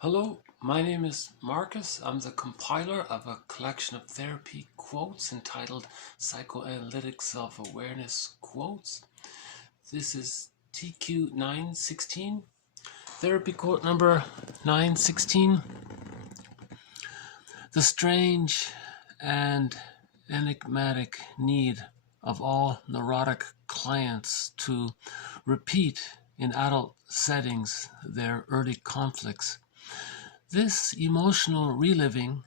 Hello, my name is Marcus. I'm the compiler of a collection of therapy quotes entitled Psychoanalytic Self-Awareness Quotes. This is TQ 916. Therapy quote number 916. The strange and enigmatic need of all neurotic clients to repeat in adult settings their early conflicts. This emotional reliving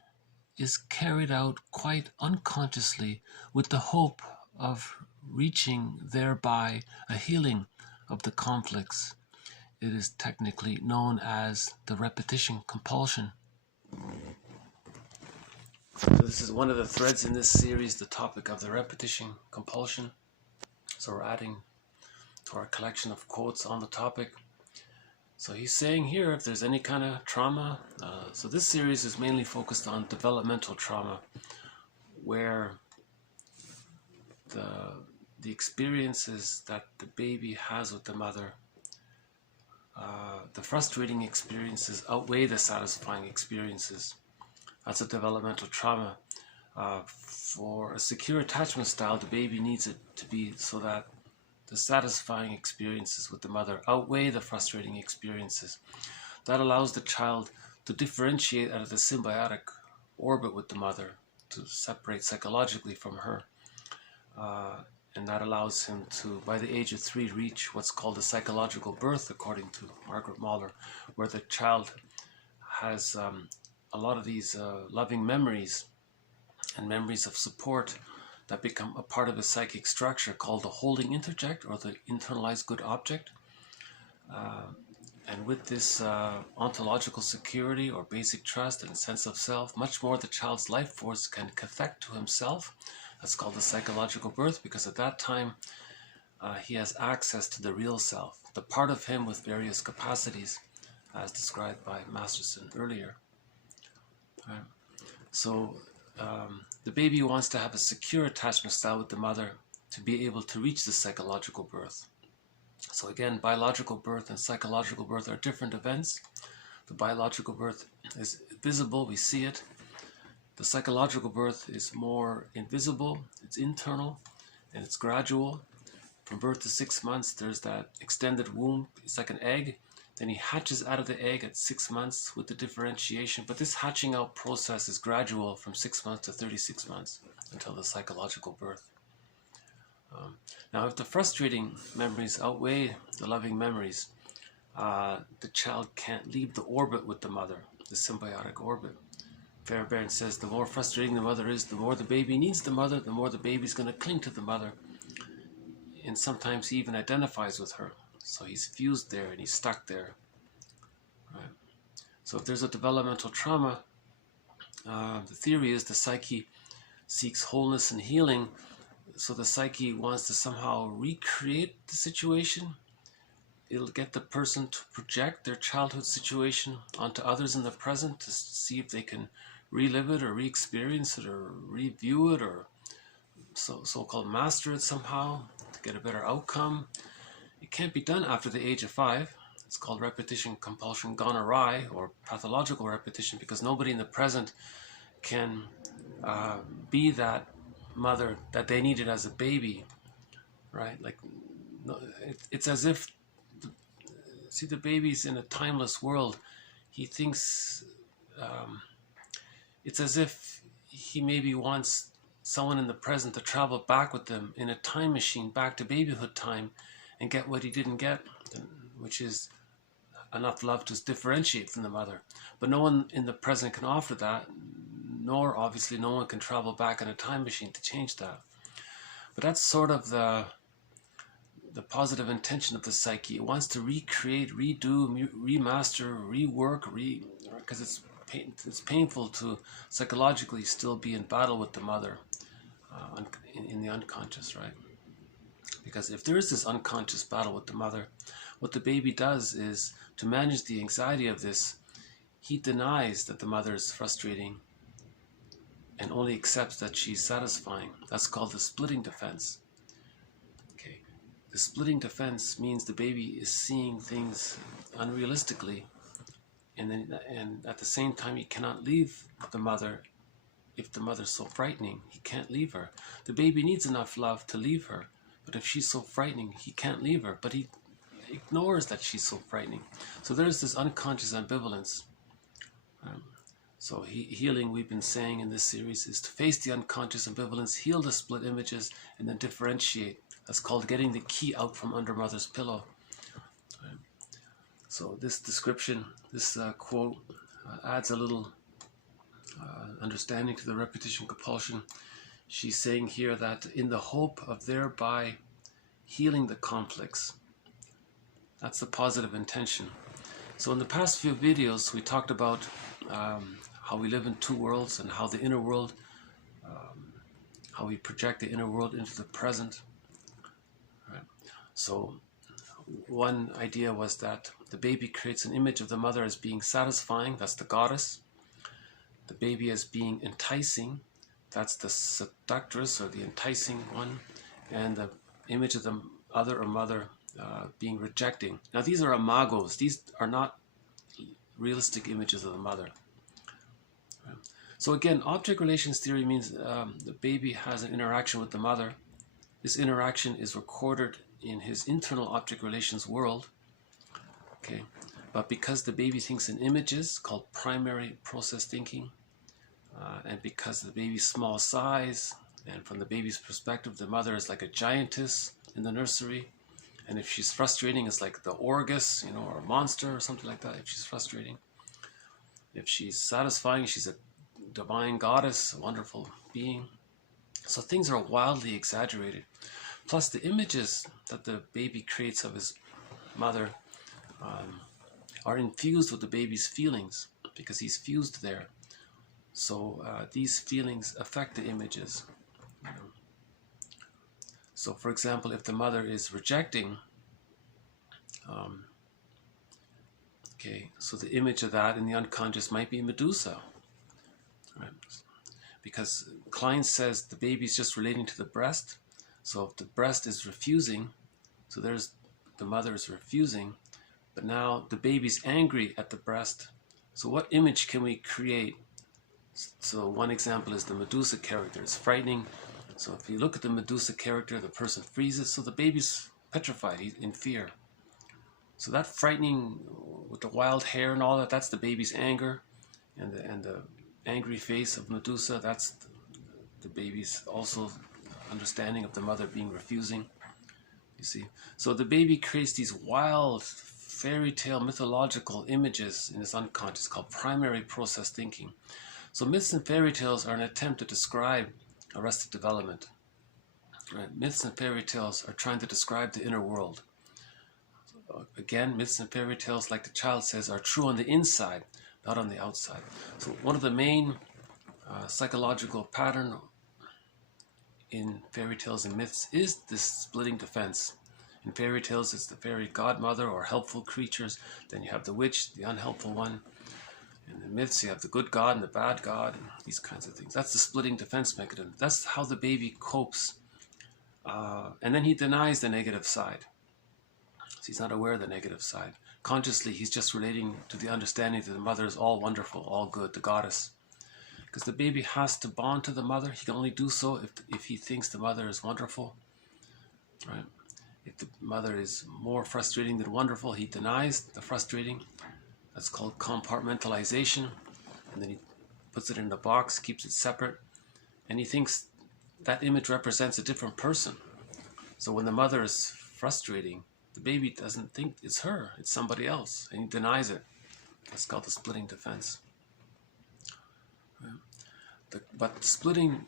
is carried out quite unconsciously with the hope of reaching thereby a healing of the conflicts. It is technically known as the repetition compulsion. So this is one of the threads in this series, the topic of the repetition compulsion. So we're adding to our collection of quotes on the topic. So he's saying here, if there's any kind of trauma, so this series is mainly focused on developmental trauma, where the experiences that the baby has with the mother, the frustrating experiences outweigh the satisfying experiences. That's a developmental trauma. For a secure attachment style, the baby needs it to be so that the satisfying experiences with the mother outweigh the frustrating experiences. That allows the child to differentiate out of the symbiotic orbit with the mother, to separate psychologically from her. And that allows him to, by the age of 3, reach what's called a psychological birth, according to Margaret Mahler, where the child has a lot of these loving memories and memories of support that become a part of a psychic structure called the holding interject, or the internalized good object. And with this ontological security or basic trust and sense of self, much more the child's life force can connect to himself. That's called the psychological birth, because at that time he has access to the real self, the part of him with various capacities, as described by Masterson earlier. Right. So the baby wants to have a secure attachment style with the mother to be able to reach the psychological birth. So again, biological birth and psychological birth are different events. The biological birth is visible, we see it. The psychological birth is more invisible, it's internal, and it's gradual. From birth to 6 months, there's that extended womb. It's like an egg. Then he hatches out of the egg at 6 months with the differentiation. But this hatching out process is gradual from 6 months to 36 months until the psychological birth. Now, if the frustrating memories outweigh the loving memories, the child can't leave the orbit with the mother, the symbiotic orbit. Fairbairn says the more frustrating the mother is, the more the baby needs the mother, the more the baby's going to cling to the mother. And sometimes he even identifies with her. So he's fused there and he's stuck there. Right? So if there's a developmental trauma, the theory is the psyche seeks wholeness and healing. So the psyche wants to somehow recreate the situation. It'll get the person to project their childhood situation onto others in the present to see if they can relive it or re-experience it or review it, or so-called master it somehow to get a better outcome. It can't be done after the age of 5. It's called repetition compulsion gone awry, or pathological repetition, because nobody in the present can be that mother that they needed as a baby, right? Like, it's as if, see, the baby's in a timeless world. He thinks it's as if he maybe wants someone in the present to travel back with them in a time machine back to babyhood time and get what he didn't get, which is enough love to differentiate from the mother. But no one in the present can offer that, nor obviously no one can travel back in a time machine to change that. But that's sort of the positive intention of the psyche. It wants to recreate, redo, remaster, rework, because it's painful to psychologically still be in battle with the mother in the unconscious, right? Because if there is this unconscious battle with the mother, what the baby does is, to manage the anxiety of this, he denies that the mother is frustrating and only accepts that she's satisfying. That's called the splitting defense. Okay, the splitting defense means the baby is seeing things unrealistically and at the same time he cannot leave the mother. If the mother's so frightening, he can't leave her. The baby needs enough love to leave her, but if she's so frightening, he can't leave her, but he ignores that she's so frightening. So there's this unconscious ambivalence. So healing, we've been saying in this series, is to face the unconscious ambivalence, heal the split images, and then differentiate. That's called getting the key out from under mother's pillow. So this description, this quote, adds a little understanding to the repetition compulsion. She's saying here that in the hope of thereby healing the conflicts. That's the positive intention. So in the past few videos, we talked about how we live in two worlds and how the inner world, how we project the inner world into the present. Right. So one idea was that the baby creates an image of the mother as being satisfying, that's the goddess. The baby as being enticing, that's the seductress or the enticing one. And the image of the other or mother being rejecting. Now these are imagos, these are not realistic images of the mother. So again, object relations theory means the baby has an interaction with the mother. This interaction is recorded in his internal object relations world. Okay, but because the baby thinks in images, called primary process thinking, and because of the baby's small size, and from the baby's perspective, the mother is like a giantess in the nursery, and if she's frustrating, it's like the Orgus, you know, or a monster or something like that, if she's frustrating. If she's satisfying, she's a divine goddess, a wonderful being. So things are wildly exaggerated. Plus the images that the baby creates of his mother are infused with the baby's feelings, because he's fused there. So these feelings affect the images. So for example, if the mother is rejecting, okay, so the image of that in the unconscious might be Medusa, right? Because Klein says the baby's just relating to the breast. So if the breast is refusing, so there's the mother is refusing, but now the baby's angry at the breast. So what image can we create? So one example is the Medusa character. It's frightening. So if you look at the Medusa character, the person freezes. So the baby's petrified, he's in fear. So that frightening with the wild hair and all that, that's the baby's anger. And the angry face of Medusa, that's the baby's also understanding of the mother being refusing. You see? So the baby creates these wild fairy tale mythological images in his unconscious called primary process thinking. So myths and fairy tales are an attempt to describe arrested development. Right? Myths and fairy tales are trying to describe the inner world. So again, myths and fairy tales, like the child says, are true on the inside, not on the outside. So one of the main psychological pattern in fairy tales and myths is this splitting defense. In fairy tales, it's the fairy godmother or helpful creatures. Then you have the witch, the unhelpful one. In the myths, you have the good god and the bad god, and these kinds of things. That's the splitting defense mechanism. That's how the baby copes. And then he denies the negative side. So he's not aware of the negative side. Consciously, he's just relating to the understanding that the mother is all wonderful, all good, the goddess. Because the baby has to bond to the mother. He can only do so if he thinks the mother is wonderful. Right? If the mother is more frustrating than wonderful, he denies the frustrating. That's called compartmentalization. And then he puts it in a box, keeps it separate. And he thinks that image represents a different person. So when the mother is frustrating, the baby doesn't think it's her, it's somebody else. And he denies it. That's called the splitting defense. But splitting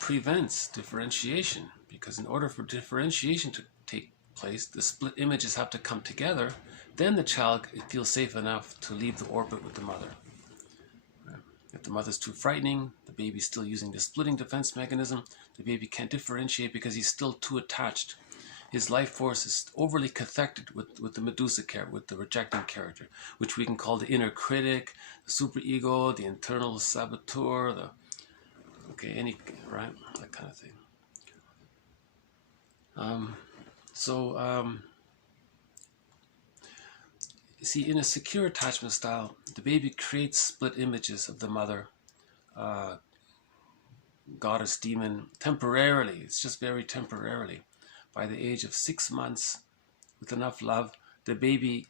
prevents differentiation, because in order for differentiation to take place, the split images have to come together. Then the child feels safe enough to leave the orbit with the mother. If the mother's too frightening, the baby's still using the splitting defense mechanism. The baby can't differentiate because he's still too attached. His life force is overly cathected with the Medusa character, with the rejecting character, which we can call the inner critic, the superego, the internal saboteur, right? That kind of thing. see, in a secure attachment style, the baby creates split images of the mother, goddess, demon, temporarily. It's just very temporarily. By the age of 6 months, with enough love, the baby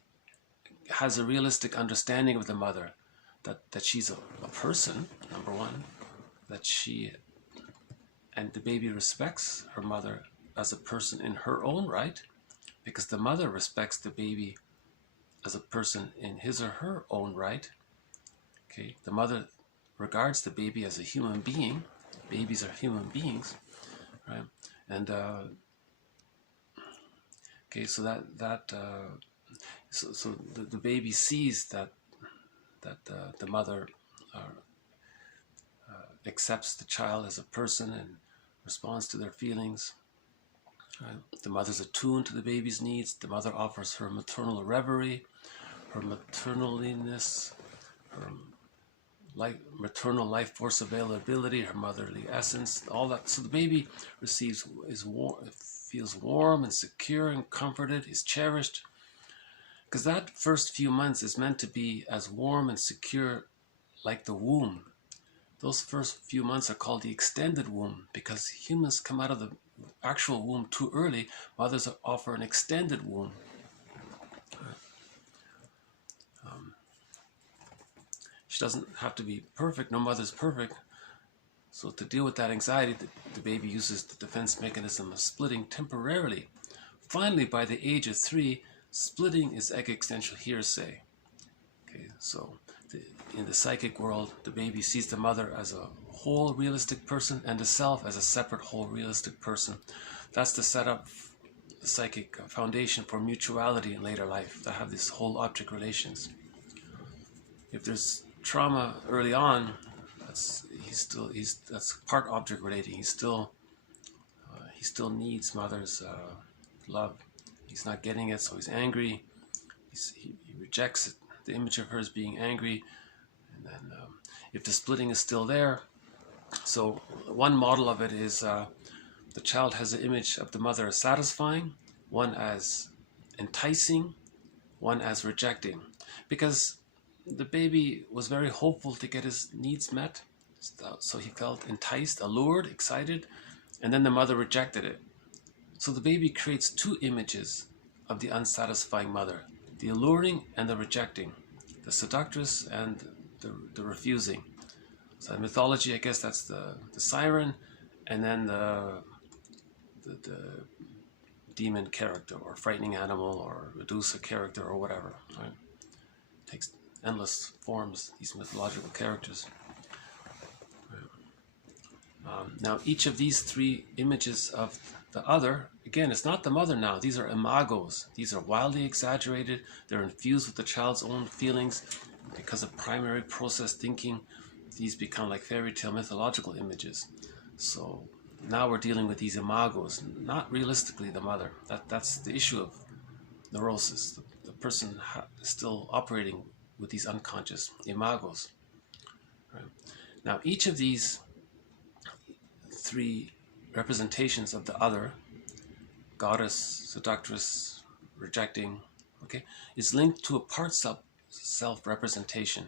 has a realistic understanding of the mother, that she's a person, number one, and the baby respects her mother as a person in her own right, because the mother respects the baby as a person in his or her own right. Okay, the mother regards the baby as a human being. Babies are human beings, right? And okay, so so the baby sees that the mother accepts the child as a person and responds to their feelings. Right? The mother's attuned to the baby's needs. The mother offers her maternal reverie, her maternaliness, her maternal life force availability, her motherly essence, all that. So the baby feels warm and secure and comforted, is cherished. Because that first few months is meant to be as warm and secure like the womb. Those first few months are called the extended womb, because humans come out of the actual womb too early. Mothers offer an extended womb. She doesn't have to be perfect. No mother's perfect. So to deal with that anxiety, the baby uses the defense mechanism of splitting temporarily. Finally, by the age of 3, splitting is existential hearsay. Okay, so in the psychic world, the baby sees the mother as a whole realistic person and the self as a separate whole realistic person. That's the setup, the psychic foundation for mutuality in later life, to have this whole object relations. If there's trauma early on, that's part object relating. He still needs mother's love. He's not getting it, so he's angry. He rejects it, the image of her as being angry. And then if the splitting is still there, so one model of it is the child has an image of the mother as satisfying, one as enticing, one as rejecting. Because the baby was very hopeful to get his needs met, so he felt enticed, allured, excited, and then the mother rejected it. So the baby creates 2 images of the unsatisfying mother, the alluring and the rejecting, the seductress and the refusing. So in mythology, I guess that's the siren, and then the demon character, or frightening animal, or Medusa character, or whatever. Right? It takes endless forms, these mythological characters. Now, each of these 3 images of the other, again, it's not the mother now. These are imagos. These are wildly exaggerated. They're infused with the child's own feelings. Because of primary process thinking, these become like fairy tale mythological images. So now we're dealing with these imagos, not realistically the mother. That's the issue of neurosis. The person is still operating with these unconscious imagos. Right? Now, each of these 3 representations of the other, goddess, seductress, rejecting, okay, is linked to a part self-representation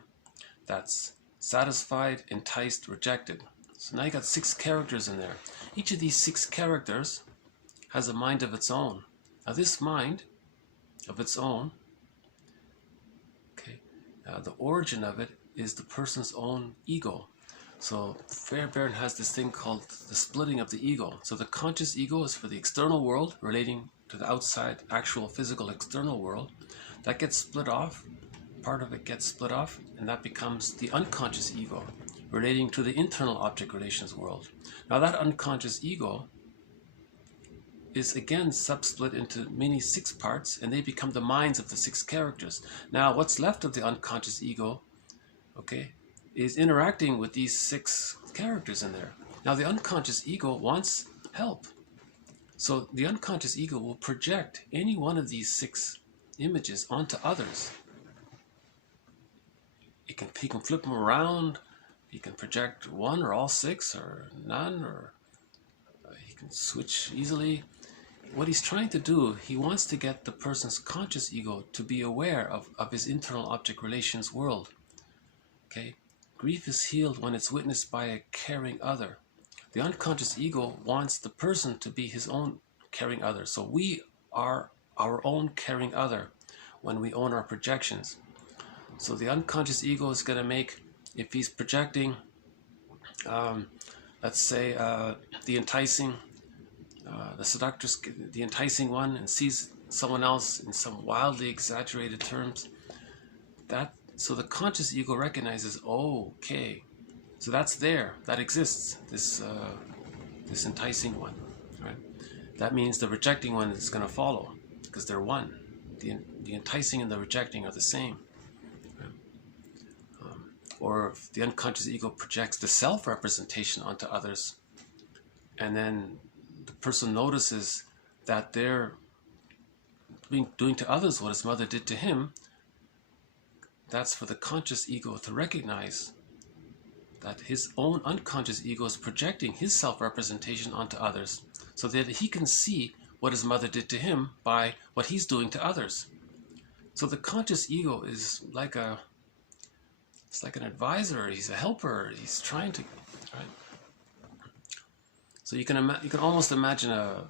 that's satisfied, enticed, rejected. So now you got 6 characters in there. Each of these 6 characters has a mind of its own. Now this mind of its own, okay, the origin of it is the person's own ego. So Fairbairn has this thing called the splitting of the ego. So the conscious ego is for the external world, relating to the outside, actual physical external world. That gets split off. Part of it gets split off, and that becomes the unconscious ego, relating to the internal object relations world. Now that unconscious ego is again subsplit into many 6 parts, and they become the minds of the 6 characters. Now what's left of the unconscious ego, okay, is interacting with these 6 characters in there. Now the unconscious ego wants help. So the unconscious ego will project any one of these 6 images onto others. He can flip them around. He can project one or all 6 or none, or he can switch easily. what he's trying to do, he wants to get the person's conscious ego to be aware of his internal object relations world. Okay? Grief is healed when it's witnessed by a caring other. The unconscious ego wants the person to be his own caring other. So we are our own caring other when we own our projections. So the unconscious ego is going to make, if he's projecting, let's say, the enticing, the seductress, the enticing one, and sees someone else in some wildly exaggerated terms, so the conscious ego recognizes, oh, okay, so that's there, that exists, this enticing one, right? That means the rejecting one is going to follow, because they're one. The enticing and the rejecting are the same. Right? Or if the unconscious ego projects the self-representation onto others, and then the person notices that they're doing to others what his mother did to him, that's for the conscious ego to recognize that his own unconscious ego is projecting his self-representation onto others, so that he can see what his mother did to him by what he's doing to others. So the conscious ego is like it's like an advisor, he's a helper, he's trying to, right? So you can almost imagine a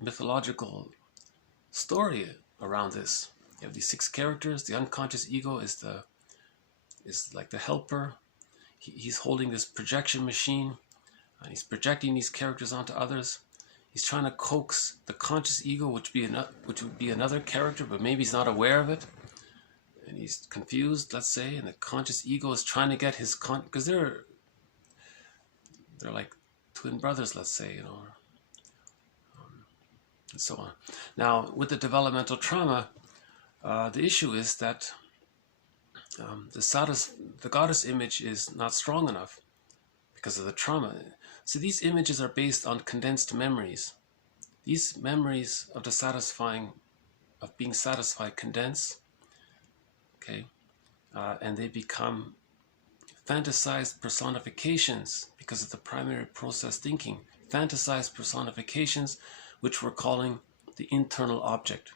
mythological story around this. You have these 6 characters. The unconscious ego is like the helper. He's holding this projection machine, and he's projecting these characters onto others. He's trying to coax the conscious ego, which would be another character, but maybe he's not aware of it, and he's confused, let's say, and the conscious ego is trying to get his because they're like twin brothers, let's say, and so on. Now, with the developmental trauma, the issue is that the goddess image is not strong enough because of the trauma. So these images are based on condensed memories. These memories of being satisfied condense, okay, and they become fantasized personifications because of the primary process thinking. Fantasized personifications, which we're calling the internal object.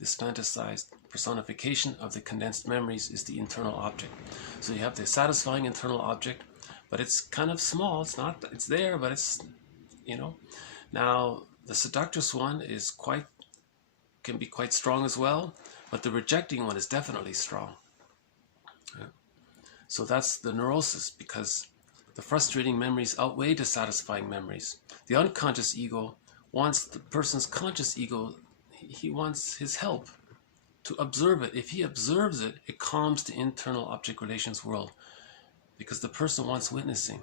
This fantasized personification of the condensed memories is the internal object. So you have the satisfying internal object, but it's kind of small. It's there, but it's, Now, the seductress one can be quite strong as well, but the rejecting one is definitely strong. Yeah. So that's the neurosis, because the frustrating memories outweigh the satisfying memories. The unconscious ego wants the person's conscious ego, he wants his help to observe it. If he observes it, it calms the internal object relations world, because the person wants witnessing,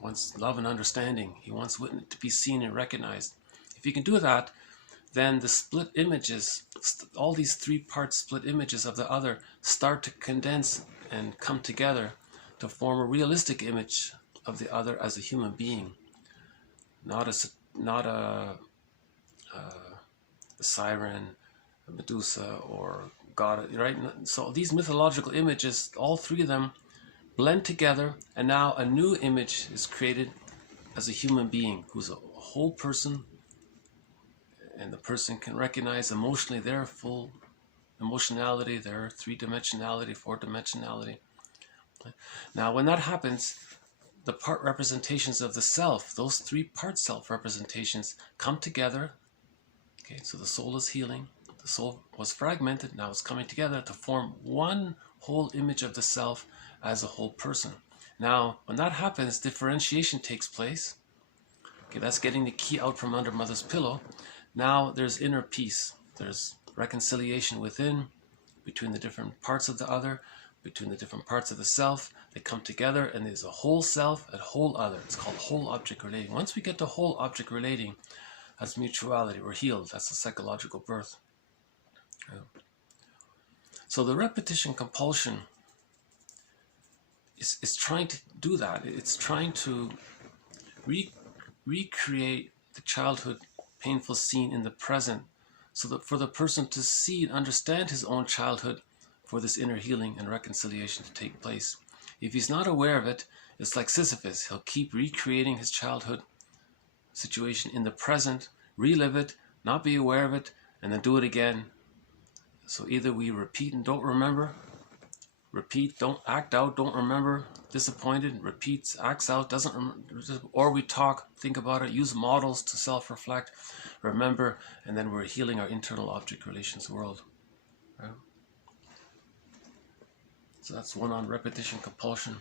wants love and understanding. He wants to be seen and recognized. If he can do that, then the split images, all these 3-part split images of the other start to condense and come together to form a realistic image of the other as a human being, not a siren, a Medusa, or God, right? So these mythological images, all 3 of them, blend together, and now a new image is created as a human being who's a whole person, and the person can recognize emotionally their full emotionality, their 3-dimensionality, 4-dimensionality. Now, when that happens, the part representations of the self, those 3-part self representations, come together. Okay, so the soul is healing. The soul was fragmented, now it's coming together to form one whole image of the self as a whole person. Now, when that happens, differentiation takes place. Okay, that's getting the key out from under mother's pillow. Now there's inner peace. There's reconciliation within, between the different parts of the other, between the different parts of the self. They come together, and there's a whole self and whole other. It's called whole object relating. Once we get to whole object relating, that's mutuality. We're healed. That's a psychological birth. Yeah. So the repetition compulsion is trying to do that. It's trying to recreate the childhood painful scene in the present, so that for the person to see and understand his own childhood, for this inner healing and reconciliation to take place. If he's not aware of it, it's like Sisyphus. He'll keep recreating his childhood situation in the present, relive it, not be aware of it, and then do it again. So either we repeat and don't remember, repeat, don't act out, don't remember, disappointed, repeats, acts out, doesn't remember, or we talk, think about it, use models to self-reflect, remember, and then we're healing our internal object relations world. Right? So that's one on repetition compulsion.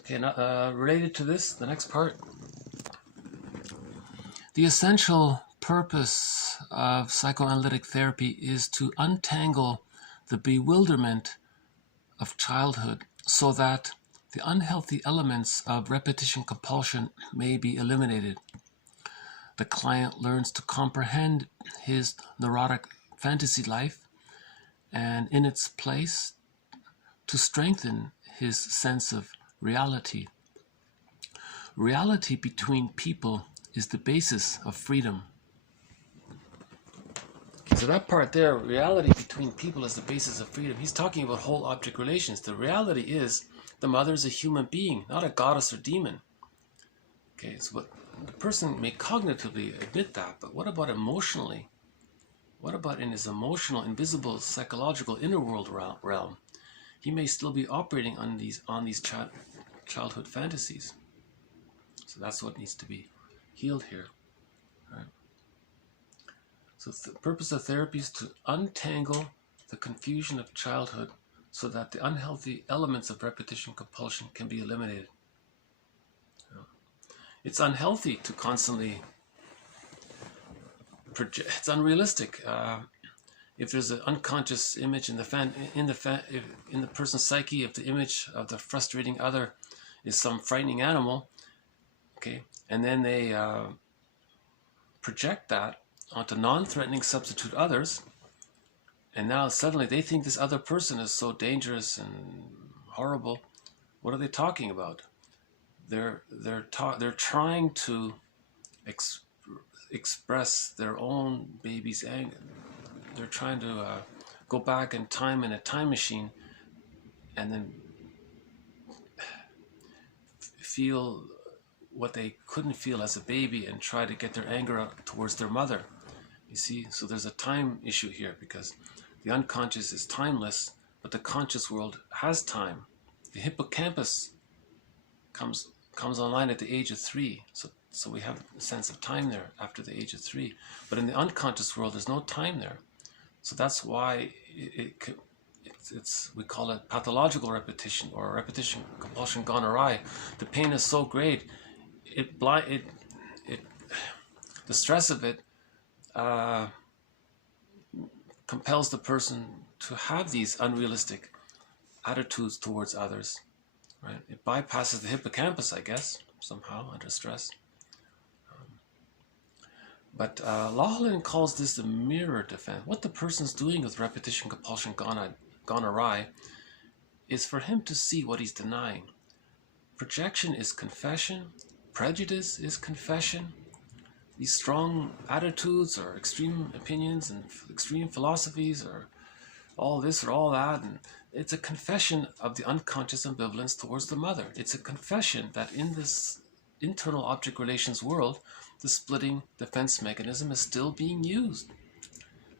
Okay, now, related to this, the next part. The essential purpose of psychoanalytic therapy is to untangle the bewilderment of childhood so that the unhealthy elements of repetition compulsion may be eliminated. The client learns to comprehend his neurotic fantasy life and in its place to strengthen his sense of reality. Reality between people is the basis of freedom. So that part there, reality between people is the basis of freedom. He's talking about whole object relations. The reality is the mother is a human being, not a goddess or demon. Okay, so what the person may cognitively admit that, but what about emotionally? What about in his emotional, invisible, psychological inner world realm? He may still be operating on these childhood fantasies. So that's what needs to be healed here. Right? So the purpose of therapy is to untangle the confusion of childhood so that the unhealthy elements of repetition compulsion can be eliminated. It's unhealthy to constantly project. It's unrealistic. If there's an unconscious image in the person's psyche, if the image of the frustrating other is some frightening animal, okay, and then they project that onto non-threatening substitute others, and now suddenly they think this other person is so dangerous and horrible. What are they talking about? They're trying to express their own baby's anger. They're trying to go back in time in a time machine and then feel what they couldn't feel as a baby and try to get their anger out towards their mother. You see, so there's a time issue here because the unconscious is timeless, but the conscious world has time. The hippocampus comes online at the age of 3, so we have a sense of time there after the age of 3. But in the unconscious world, there's no time there. So that's why we call it pathological repetition or repetition compulsion gone awry. The pain is so great, the stress of it compels the person to have these unrealistic attitudes towards others. Right? It bypasses the hippocampus, I guess, somehow under stress. But Lauchlan calls this the mirror defense. What the person's doing with repetition compulsion gone awry is for him to see what he's denying. Projection is confession. Prejudice is confession. These strong attitudes or extreme opinions and extreme philosophies or all this or all that, and it's a confession of the unconscious ambivalence towards the mother. It's a confession that in this internal object relations world, the splitting defense mechanism is still being used.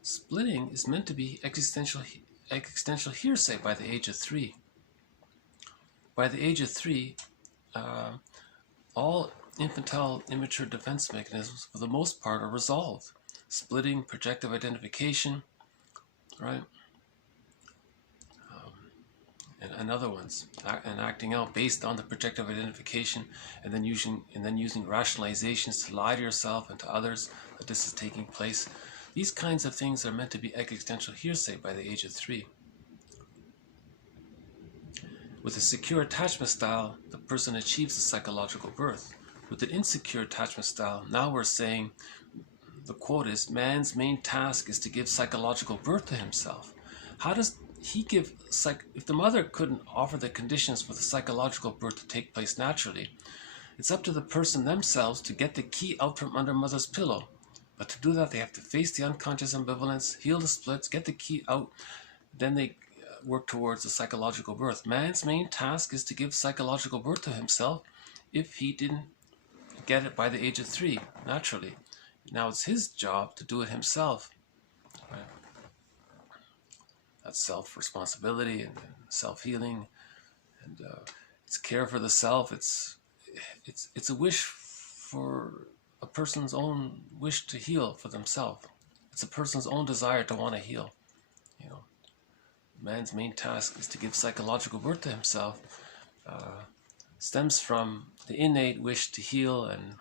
Splitting is meant to be existential hearsay by the age of 3. By the age of 3, all infantile immature defense mechanisms, for the most part, are resolved. Splitting, projective identification, right? And other ones, and acting out based on the projective identification, and then using rationalizations to lie to yourself and to others that this is taking place. These kinds of things are meant to be existential hearsay by the age of 3. With a secure attachment style, the person achieves a psychological birth. With an insecure attachment style, now we're saying, the quote is, man's main task is to give psychological birth to himself. How does he give, if the mother couldn't offer the conditions for the psychological birth to take place naturally, it's up to the person themselves to get the key out from under mother's pillow. But to do that, they have to face the unconscious ambivalence, heal the splits, get the key out, then they work towards a psychological birth. Man's main task is to give psychological birth to himself. If he didn't get it by the age of 3, naturally. Now it's his job to do it himself. Right? That's self-responsibility and self-healing, and it's care for the self. It's a wish for a person's own wish to heal for themselves. It's a person's own desire to want to heal. You know, man's main task is to give psychological birth to himself. Stems from the innate wish to heal and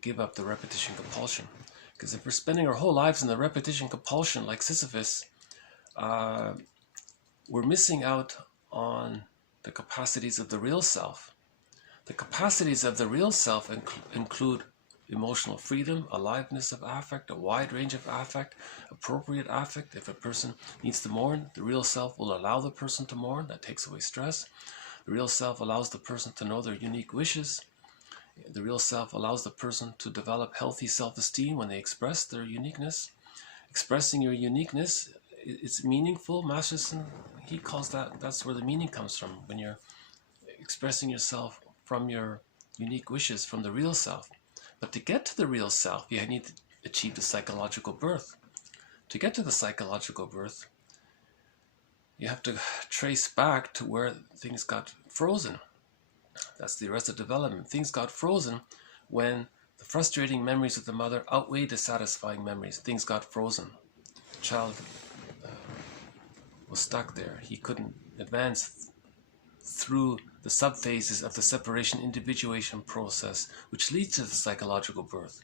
give up the repetition compulsion. Because if we're spending our whole lives in the repetition compulsion, like Sisyphus, we're missing out on the capacities of the real self. The capacities of the real self include emotional freedom, aliveness of affect, a wide range of affect, appropriate affect. If a person needs to mourn, the real self will allow the person to mourn. That takes away stress. The real self allows the person to know their unique wishes. The real self allows the person to develop healthy self-esteem when they express their uniqueness. Expressing your uniqueness, it's meaningful. Masterson, he calls that's where the meaning comes from, when you're expressing yourself from your unique wishes, from the real self. But to get to the real self, you need to achieve the psychological birth. To get to the psychological birth, you have to trace back to where things got frozen. That's the arrested development. Things got frozen when the frustrating memories of the mother outweighed the satisfying memories. Things got frozen. The child was stuck there. He couldn't advance through the subphases of the separation individuation process, which leads to the psychological birth.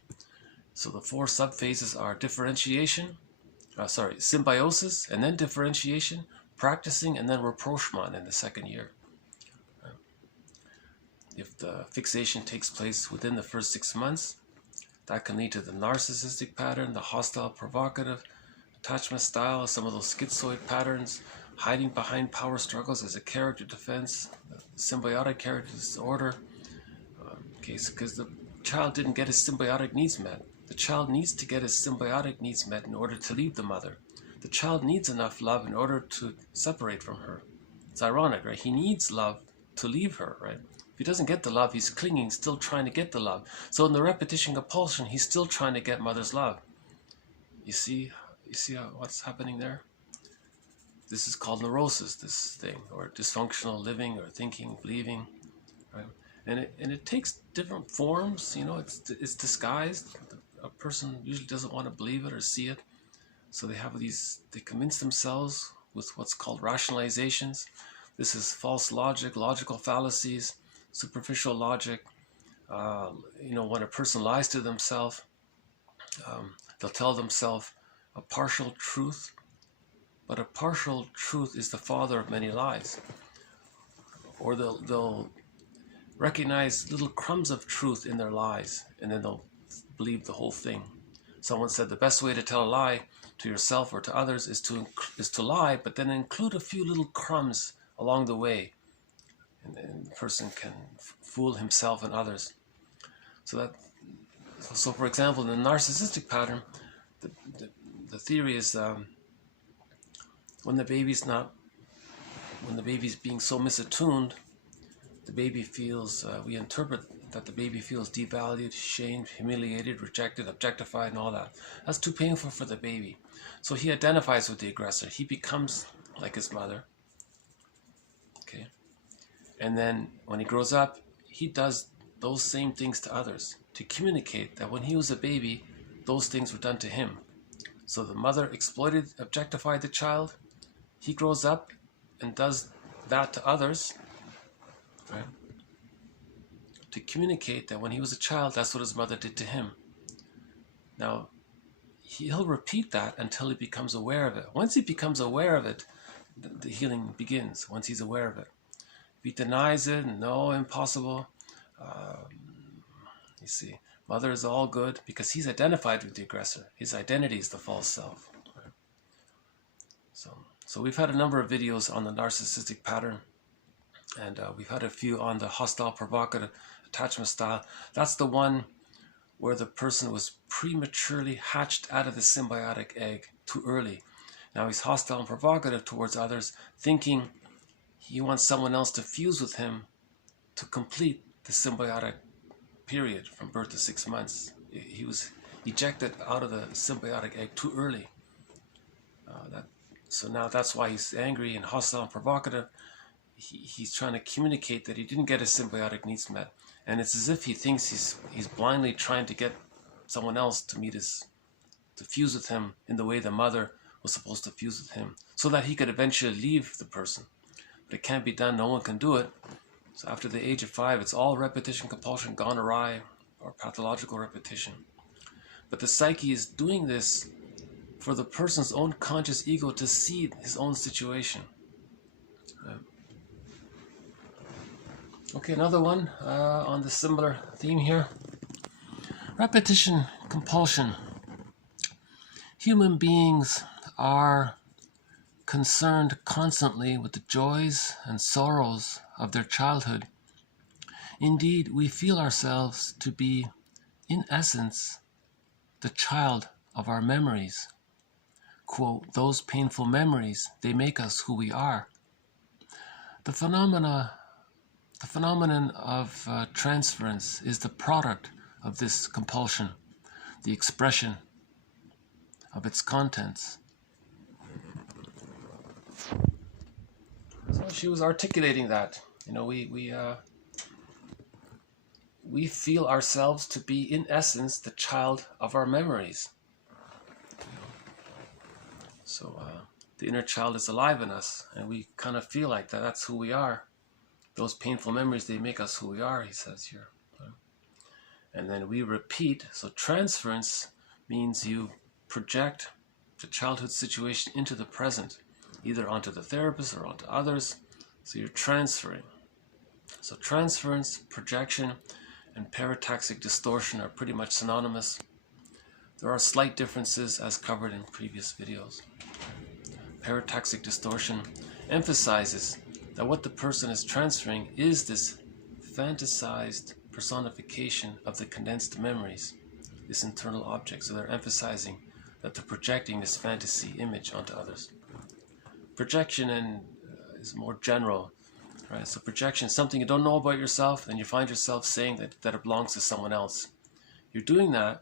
So the 4 subphases are symbiosis, and then differentiation, practicing, and then rapprochement in the 2nd year. If the fixation takes place within the first 6 months, that can lead to the narcissistic pattern, the hostile provocative attachment style, some of those schizoid patterns, hiding behind power struggles as a character defense, symbiotic character disorder. Because the child didn't get his symbiotic needs met. The child needs to get his symbiotic needs met in order to leave the mother. The child needs enough love in order to separate from her. It's ironic, right? He needs love to leave her, right? If he doesn't get the love, he's clinging, still trying to get the love. So in the repetition compulsion, he's still trying to get mother's love. You see what's happening there? This is called neurosis, this thing, or dysfunctional living or thinking, believing, right? And it takes different forms. You know, it's disguised. A person usually doesn't want to believe it or see it, so they convince themselves with what's called rationalizations. This is false logic, logical fallacies, superficial logic. When a person lies to themselves, they'll tell themselves a partial truth, but a partial truth is the father of many lies. Or they'll recognize little crumbs of truth in their lies, and then they'll believe the whole thing. Someone said the best way to tell a lie to yourself or to others is to lie, but then include a few little crumbs along the way, and the person can fool himself and others. So for example, in the narcissistic pattern, the theory is when the baby's being so misattuned, the baby feels, we interpret that the baby feels devalued, shamed, humiliated, rejected, objectified, and all that. That's too painful for the baby. So he identifies with the aggressor. He becomes like his mother. Okay? And then when he grows up, he does those same things to others to communicate that when he was a baby, those things were done to him. So the mother exploited, objectified the child. He grows up and does that to others, right? To communicate that when he was a child, that's what his mother did to him. Now, he'll repeat that until he becomes aware of it. Once he becomes aware of it, the healing begins, once he's aware of it. If he denies it, no, impossible, you see, mother is all good, because he's identified with the aggressor. His identity is the false self. Right? So we've had a number of videos on the narcissistic pattern, and we've had a few on the hostile provocative attachment style. That's the one where the person was prematurely hatched out of the symbiotic egg too early. Now he's hostile and provocative towards others, thinking he wants someone else to fuse with him to complete the symbiotic period from birth to 6 months. He was ejected out of the symbiotic egg too early. So now that's why he's angry and hostile and provocative. He's trying to communicate that he didn't get his symbiotic needs met, and it's as if he thinks he's blindly trying to get someone else to fuse with him in the way the mother was supposed to fuse with him, so that he could eventually leave the person. But it can't be done. No one can do it. So after the age of 5, it's all repetition compulsion gone awry, or pathological repetition. But the psyche is doing this for the person's own conscious ego to see his own situation. Okay, another one on the similar theme here. Repetition compulsion. Human beings are concerned constantly with the joys and sorrows of their childhood. Indeed, we feel ourselves to be, in essence, the child of our memories. Quote, those painful memories, they make us who we are. The phenomenon of transference is the product of this compulsion, the expression of its contents. So she was articulating that. You know, we feel ourselves to be, in essence, the child of our memories. So the inner child is alive in us, and we kind of feel like that. That's who we are. Those painful memories, they make us who we are, he says here. And then we repeat. So transference means you project the childhood situation into the present, either onto the therapist or onto others. So you're transferring. So transference, projection, and parataxic distortion are pretty much synonymous. There are slight differences as covered in previous videos. Parataxic distortion emphasizes that what the person is transferring is this fantasized personification of the condensed memories, this internal object. So they're emphasizing that they're projecting this fantasy image onto others. Projection is more general, right? So projection is something you don't know about yourself, and you find yourself saying that it belongs to someone else. You're doing that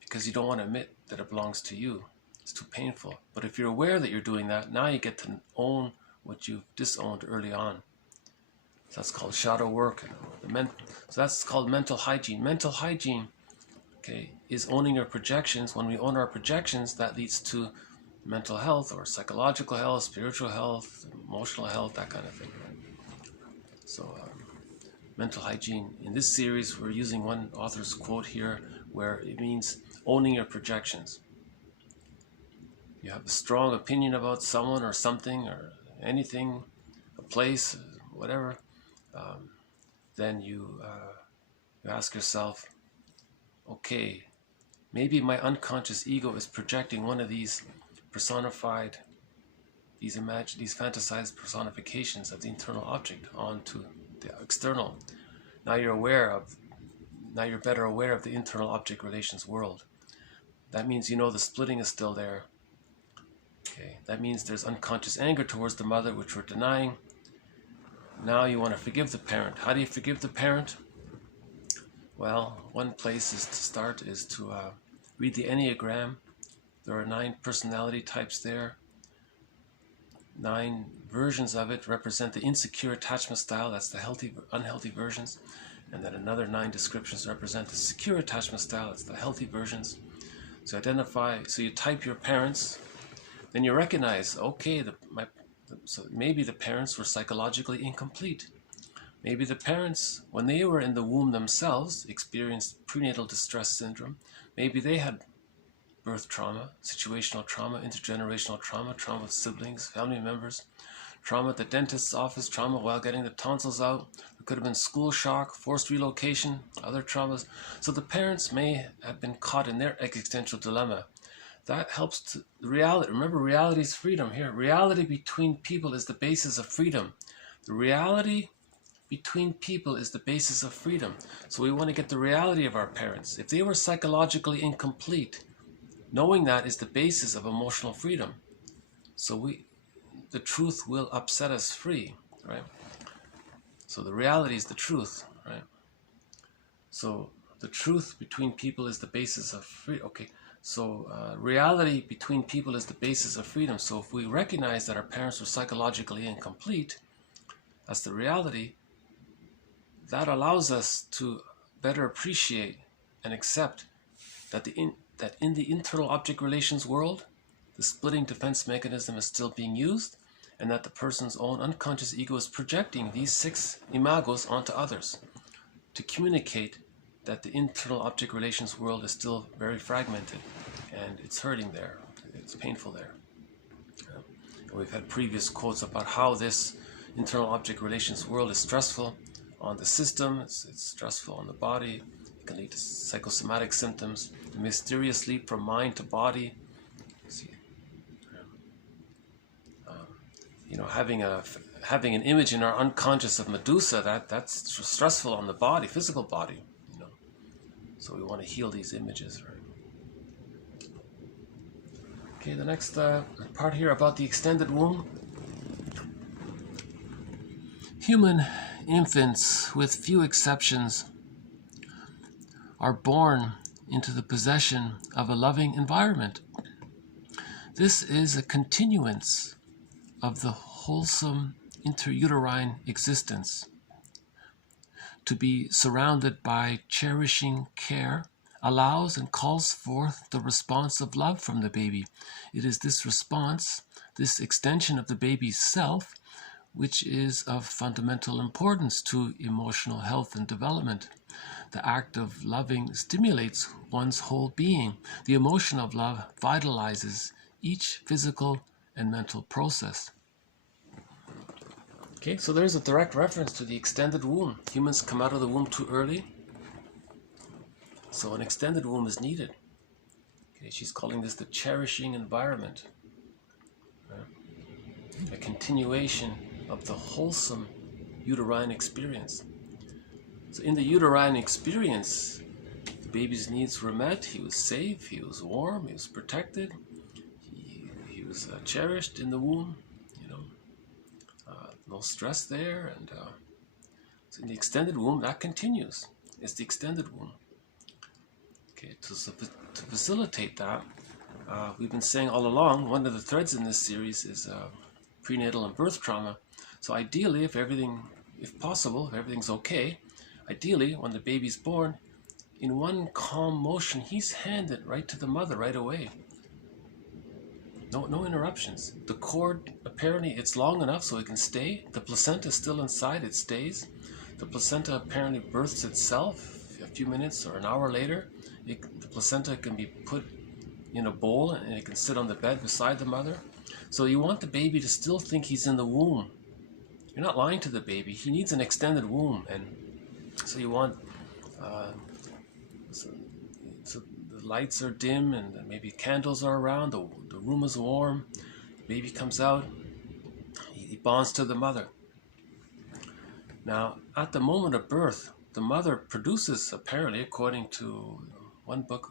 because you don't want to admit that it belongs to you. It's too painful. But if you're aware that you're doing that, now you get to own what you've disowned early on. So that's called shadow work. So that's called mental hygiene. Mental hygiene, okay, is owning your projections. When we own our projections, that leads to mental health or psychological health, spiritual health, emotional health, that kind of thing. So mental hygiene. In this series, we're using one author's quote here where it means owning your projections. You have a strong opinion about someone or something or anything, a place, whatever, then you ask yourself, okay, maybe my unconscious ego is projecting one of these personified, these fantasized personifications of the internal object onto the external. Now you're better aware of the internal object relations world. That means you know the splitting is still there. Okay, that means there's unconscious anger towards the mother, which we're denying. Now you want to forgive the parent. How do you forgive the parent? Well, one place is to start is to read the Enneagram. There are 9 personality types there. 9 versions of it represent the insecure attachment style. That's the healthy, unhealthy versions. And then another 9 descriptions represent the secure attachment style. That's the healthy versions. So you type your parents. Then you recognize, okay, so maybe the parents were psychologically incomplete. Maybe the parents, when they were in the womb themselves, experienced prenatal distress syndrome. Maybe they had birth trauma, situational trauma, intergenerational trauma, trauma with siblings, family members, trauma at the dentist's office, trauma while getting the tonsils out. There could have been school shock, forced relocation, other traumas. So the parents may have been caught in their existential dilemma. That helps to reality. Remember, reality is freedom here. Reality between people is the basis of freedom. The reality between people is the basis of freedom. So we want to get the reality of our parents. If they were psychologically incomplete, knowing that is the basis of emotional freedom. So the truth will upset us free, right? So the reality is the truth, right? So the truth between people is the basis of freedom. Okay, so reality between people is the basis of freedom. So if we recognize that our parents were psychologically incomplete, that's the reality, that allows us to better appreciate and accept that in the internal object relations world, the splitting defense mechanism is still being used, and that the person's own unconscious ego is projecting these 6 imagos onto others to communicate that the internal object relations world is still very fragmented, and it's hurting there, it's painful there. And we've had previous quotes about how this internal object relations world is stressful on the system, it's stressful on the body, it can lead to psychosomatic symptoms, the mysterious leap from mind to body. See, having an image in our unconscious of Medusa, that's stressful on the body, physical body. So we want to heal these images. Right? Okay, the next part here about the extended womb. Human infants, with few exceptions, are born into the possession of a loving environment. This is a continuance of the wholesome interuterine existence. To be surrounded by cherishing care allows and calls forth the response of love from the baby. It is this response, this extension of the baby's self, which is of fundamental importance to emotional health and development. The act of loving stimulates one's whole being. The emotion of love vitalizes each physical and mental process. Okay, so there's a direct reference to the extended womb. Humans come out of the womb too early, so an extended womb is needed. Okay, she's calling this the cherishing environment. A continuation of the wholesome uterine experience. So in the uterine experience, the baby's needs were met. He was safe, he was warm, he was protected, he was cherished in the womb. No stress there, and so in the extended womb, that continues. It's the extended womb. Okay, to facilitate that, we've been saying all along, one of the threads in this series is prenatal and birth trauma. So ideally, if possible, if everything's okay, ideally, when the baby's born, in one calm motion, he's handed right to the mother right away. No interruptions. The cord, apparently it's long enough so it can stay. The placenta is still inside, it stays. The placenta apparently births itself a few minutes or an hour later. The placenta can be put in a bowl and it can sit on the bed beside the mother. So you want the baby to still think he's in the womb. You're not lying to the baby. He needs an extended womb. And so you want... So the lights are dim and maybe candles are around, the room is warm, the baby comes out, he bonds to the mother. Now, at the moment of birth, the mother produces, apparently, according to one book,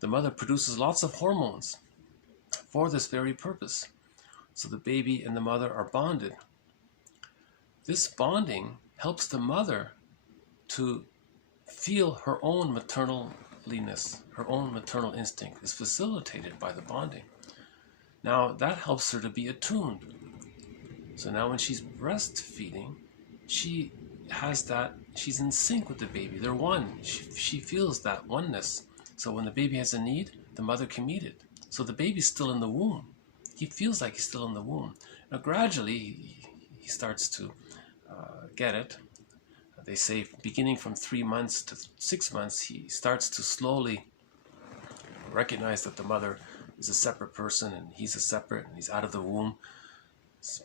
the mother produces lots of hormones for this very purpose. So the baby and the mother are bonded. This bonding helps the mother to feel her own maternaliness, her own maternal instinct is facilitated by the bonding. Now that helps her to be attuned. So now when she's breastfeeding, she has that, she's in sync with the baby. They're one. She feels that oneness. So when the baby has a need, the mother can meet it. So the baby's still in the womb. He feels like he's still in the womb. Now gradually he starts to get it. They say beginning from 3 months to 6 months, he starts to slowly recognize that the mother is a separate person and he's a separate and he's out of the womb.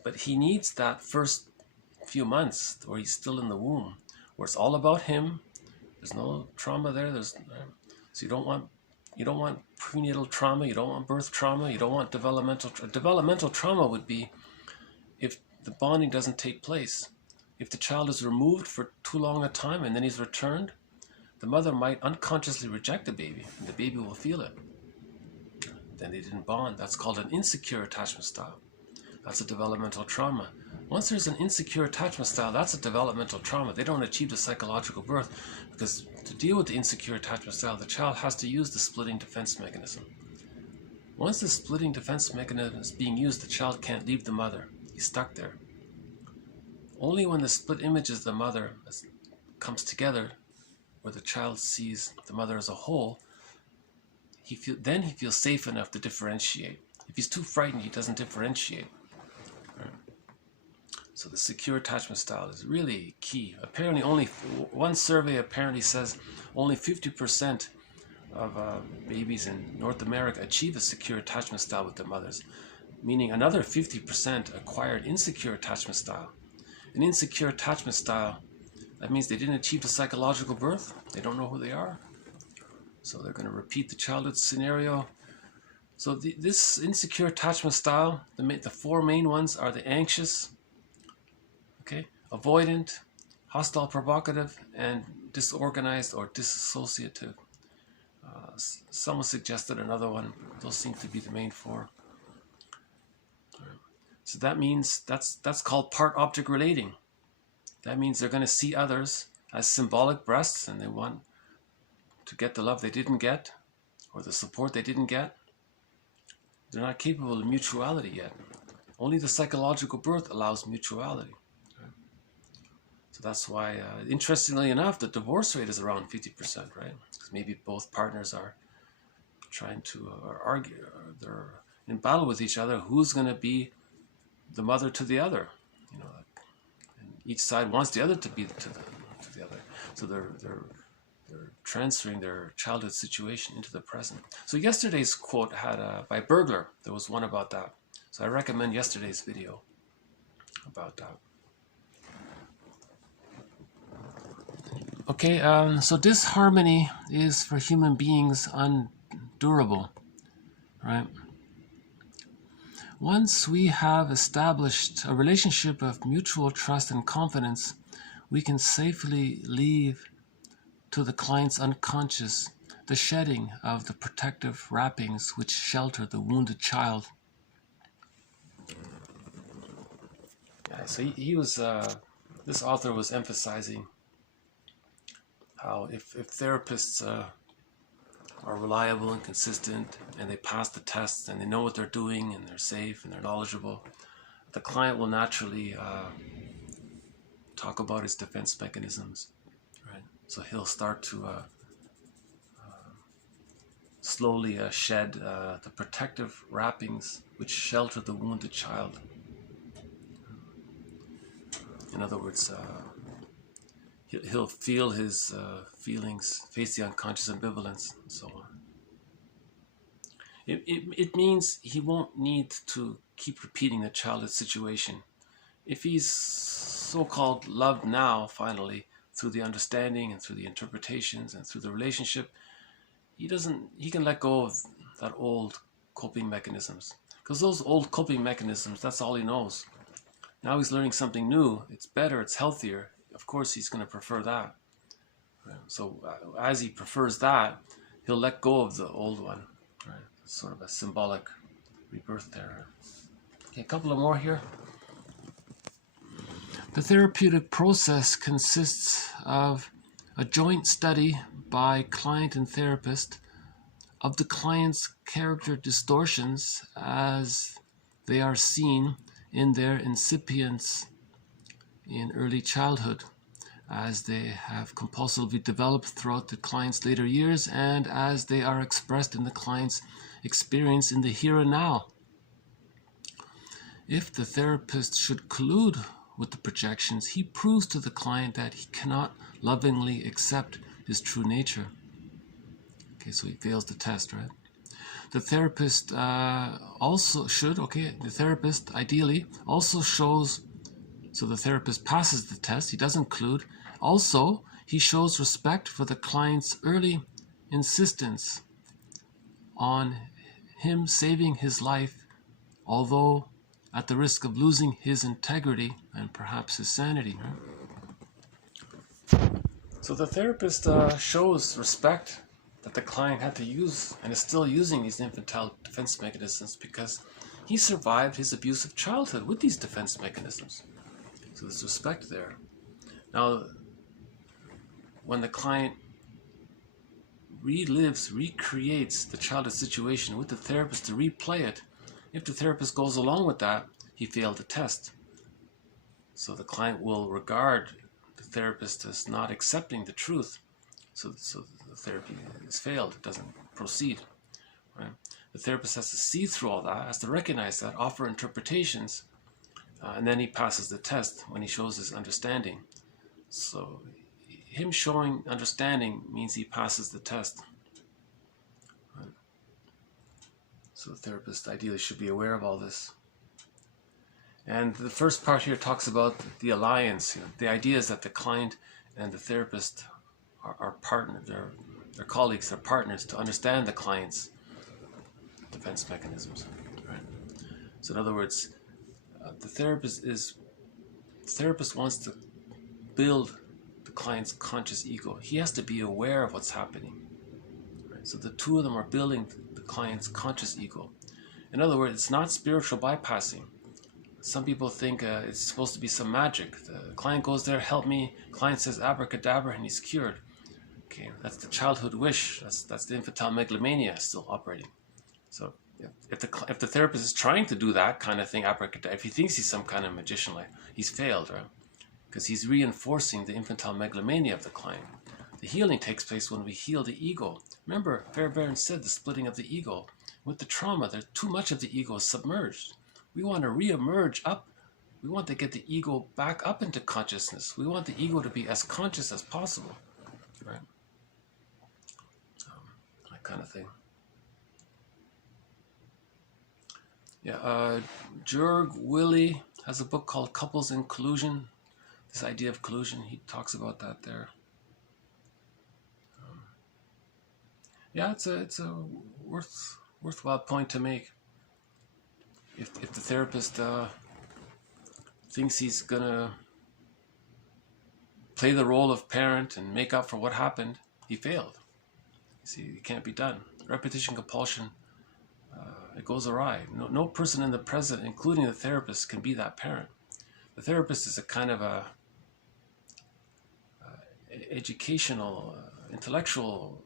But he needs that first few months where he's still in the womb, where it's all about him. There's no trauma there. So you don't want prenatal trauma. You don't want birth trauma. You don't want developmental trauma would be if the bonding doesn't take place. If the child is removed for too long a time and then he's returned, the mother might unconsciously reject the baby, and the baby will feel it. Then they didn't bond. That's called an insecure attachment style. That's a developmental trauma. Once there's an insecure attachment style, that's a developmental trauma. They don't achieve the psychological birth, because to deal with the insecure attachment style, the child has to use the splitting defense mechanism. Once the splitting defense mechanism is being used, the child can't leave the mother. He's stuck there. Only when the split images of the mother comes together, where the child sees the mother as a whole, then he feels safe enough to differentiate. If he's too frightened, he doesn't differentiate. Right? So the secure attachment style is really key. Apparently, one survey apparently says only 50% of babies in North America achieve a secure attachment style with their mothers, meaning another 50% acquired insecure attachment style. An insecure attachment style, that means they didn't achieve the psychological birth. They don't know who they are. So they're going to repeat the childhood scenario. So this insecure attachment style, the four main ones are the anxious, avoidant, hostile provocative, and disorganized or dissociative. Someone suggested another one. Those seem to be the main four. So that means that's called part object relating. That means they're going to see others as symbolic breasts, and they want to get the love they didn't get or the support they didn't get. They're not capable of mutuality yet. Only the psychological birth allows mutuality. So that's why, interestingly enough, the divorce rate is around 50%, right? Because maybe both partners are trying to argue, or they're in battle with each other. Who's going to be the mother to the other? And each side wants the other to be to the other. So they're transferring their childhood situation into the present. So yesterday's quote had by Burglar. There was one about that. So I recommend yesterday's video about that. Okay, so disharmony is for human beings undurable, right? Once we have established a relationship of mutual trust and confidence, we can safely leave to the client's unconscious the shedding of the protective wrappings which shelter the wounded child. Yeah, so he was, this author was emphasizing how if therapists are reliable and consistent, and they pass the tests, and they know what they're doing, and they're safe, and they're knowledgeable, the client will naturally talk about his defense mechanisms, right? So he'll start to slowly shed the protective wrappings which shelter the wounded child. In other words, he'll feel his feelings, face the unconscious ambivalence, and so on. It means he won't need to keep repeating the childhood situation. If he's so-called loved now, finally, through the understanding and through the interpretations and through the relationship, he can let go of that old coping mechanisms. Because those old coping mechanisms, that's all he knows. Now he's learning something new. It's better, it's healthier. Of course, he's going to prefer that. So as he prefers that, he'll let go of the old one. Right? It's sort of a symbolic rebirth there. Okay, a couple of more here. The therapeutic process consists of a joint study by client and therapist of the client's character distortions as they are seen in their incipience in early childhood, as they have compulsively developed throughout the client's later years, and as they are expressed in the client's experience in the here and now. If the therapist should collude with the projections, he proves to the client that he cannot lovingly accept his true nature. Okay, so he fails the test, right? The therapist the therapist ideally also shows, so the therapist passes the test, he doesn't collude. Also, he shows respect for the client's early insistence on him saving his life, although at the risk of losing his integrity and perhaps his sanity. Right? So the therapist shows respect that the client had to use and is still using these infantile defense mechanisms, because he survived his abusive childhood with these defense mechanisms. So there's respect there. Now, when the client recreates the childhood situation with the therapist to replay it, if the therapist goes along with that, he failed the test. So the client will regard the therapist as not accepting the truth. So the therapy is failed, it doesn't proceed. Right? The therapist has to see through all that, has to recognize that, offer interpretations, and then he passes the test when he shows his understanding. So him showing understanding means he passes the test. Right? So the therapist ideally should be aware of all this. And the first part here talks about the alliance. The idea is that the client and the therapist are partners, they're colleagues, they're partners to understand the client's defense mechanisms. Right? So in other words, the therapist wants to build the client's conscious ego. He has to be aware of what's happening. Right? So the two of them are building the client's conscious ego. In other words, it's not spiritual bypassing. Some people think it's supposed to be some magic. The client goes there, help me. Client says abracadabra and he's cured. Okay, that's the childhood wish. That's the infantile megalomania still operating. So if the therapist is trying to do that kind of thing, abracadabra, if he thinks he's some kind of magician, like he's failed, right? Because he's reinforcing the infantile megalomania of the client. The healing takes place when we heal the ego. Remember, Fairbairn said the splitting of the ego. With the trauma, there's too much of the ego is submerged. We want to re-emerge up. We want to get the ego back up into consciousness. We want the ego to be as conscious as possible, right? That kind of thing. Yeah, Jurg Willie has a book called Couples in Collusion. This idea of collusion, he talks about that there. Yeah, it's a worthwhile point to make. If the therapist thinks he's gonna play the role of parent and make up for what happened, he failed. You see, it can't be done. Repetition compulsion, it goes awry. No person in the present, including the therapist, can be that parent. The therapist is a kind of a educational, intellectual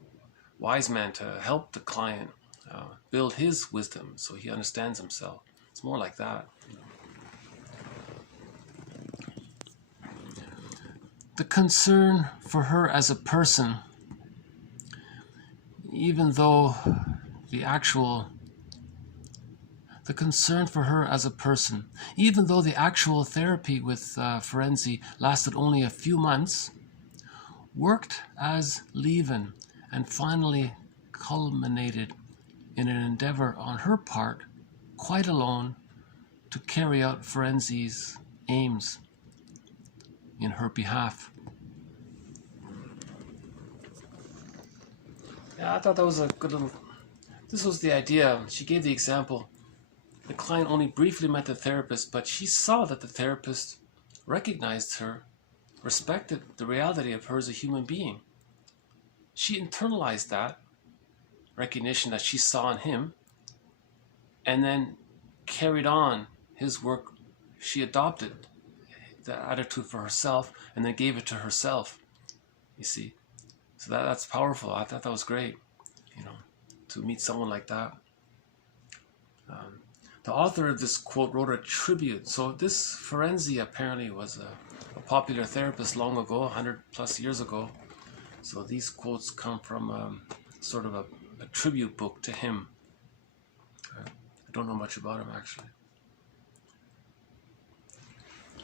wise man to help the client build his wisdom so he understands himself. It's more like that. The concern for her as a person, even though the actual therapy with Ferenczi lasted only a few months, worked as leave-in and finally culminated in an endeavor on her part, quite alone, to carry out Ferenczi's aims in her behalf. Yeah, I thought that was a good little... This was the idea. She gave the example. The client only briefly met the therapist, but she saw that the therapist recognized her, respected the reality of her as a human being. She internalized that recognition that she saw in him, and then carried on his work. She adopted that attitude for herself and then gave it to herself, you see. So that's powerful. I thought that was great, to meet someone like that. The author of this quote wrote a tribute. So this Ferenczi apparently was a popular therapist long ago, 100 plus years ago. So these quotes come from sort of a tribute book to him. I don't know much about him, actually.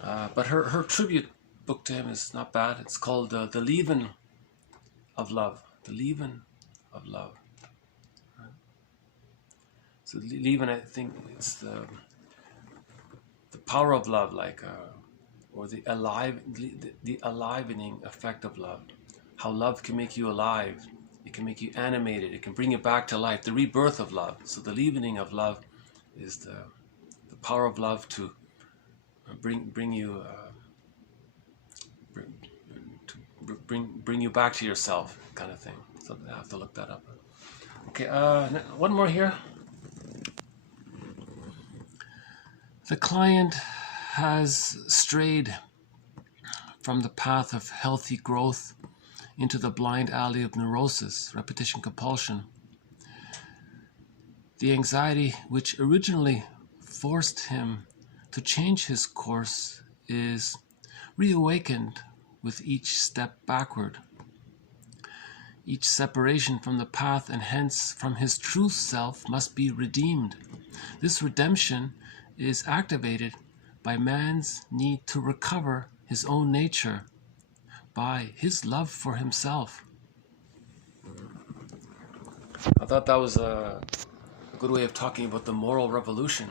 But her tribute book to him is not bad. It's called The Leaving of Love. The Leaving of Love. Right? So leaving, I think it's the power of love, like, or the alivening effect of love. How love can make you alive. It can make you animated. It can bring you back to life. The rebirth of love. So the leavening of love is the power of love to bring you bring you back to yourself, kind of thing. So I have to look that up. Okay, one more here. The client has strayed from the path of healthy growth into the blind alley of neurosis, repetition compulsion. The anxiety which originally forced him to change his course is reawakened with each step backward. Each separation from the path and hence from his true self must be redeemed. This redemption is activated by man's need to recover his own nature, by his love for himself. I thought that was a good way of talking about the moral revolution.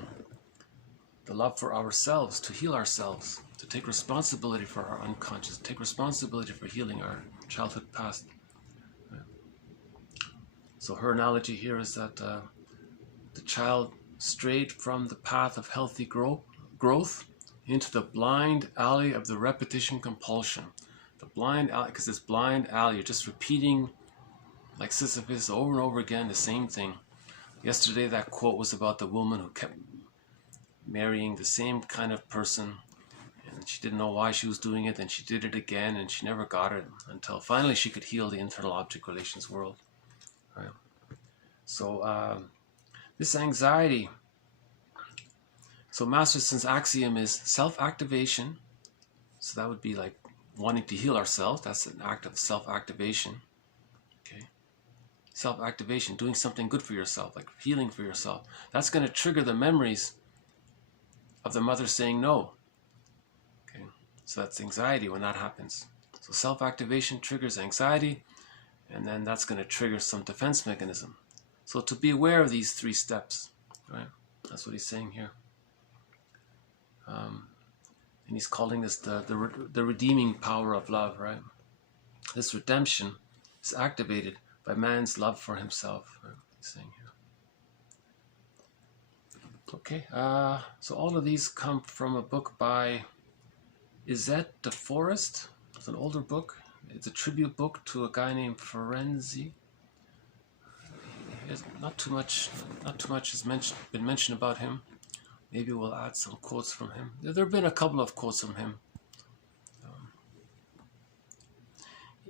The love for ourselves, to heal ourselves, to take responsibility for our unconscious, take responsibility for healing our childhood past. So her analogy here is that the child strayed from the path of healthy growth into the blind alley of the repetition compulsion. The blind alley, because this blind alley, you're just repeating like Sisyphus over and over again the same thing. Yesterday that quote was about the woman who kept marrying the same kind of person, and she didn't know why she was doing it, and she did it again, and she never got it until finally she could heal the internal object relations world. Right. So this anxiety, so Masterson's axiom is self-activation. So that would be like wanting to heal ourselves. That's an act of self-activation. Okay, self-activation, doing something good for yourself, like healing for yourself. That's going to trigger the memories of the mother saying no. Okay, so that's anxiety when that happens. So self-activation triggers anxiety, and then that's going to trigger some defense mechanism. So to be aware of these three steps, right? That's what he's saying here. And he's calling this the redeeming power of love, right? This redemption is activated by man's love for himself, right? He's saying here. Okay, so all of these come from a book by Izette de Forest. It's an older book. It's a tribute book to a guy named Ferenczi. Not too much has been mentioned about him. Maybe we'll add some quotes from him. There have been a couple of quotes from him.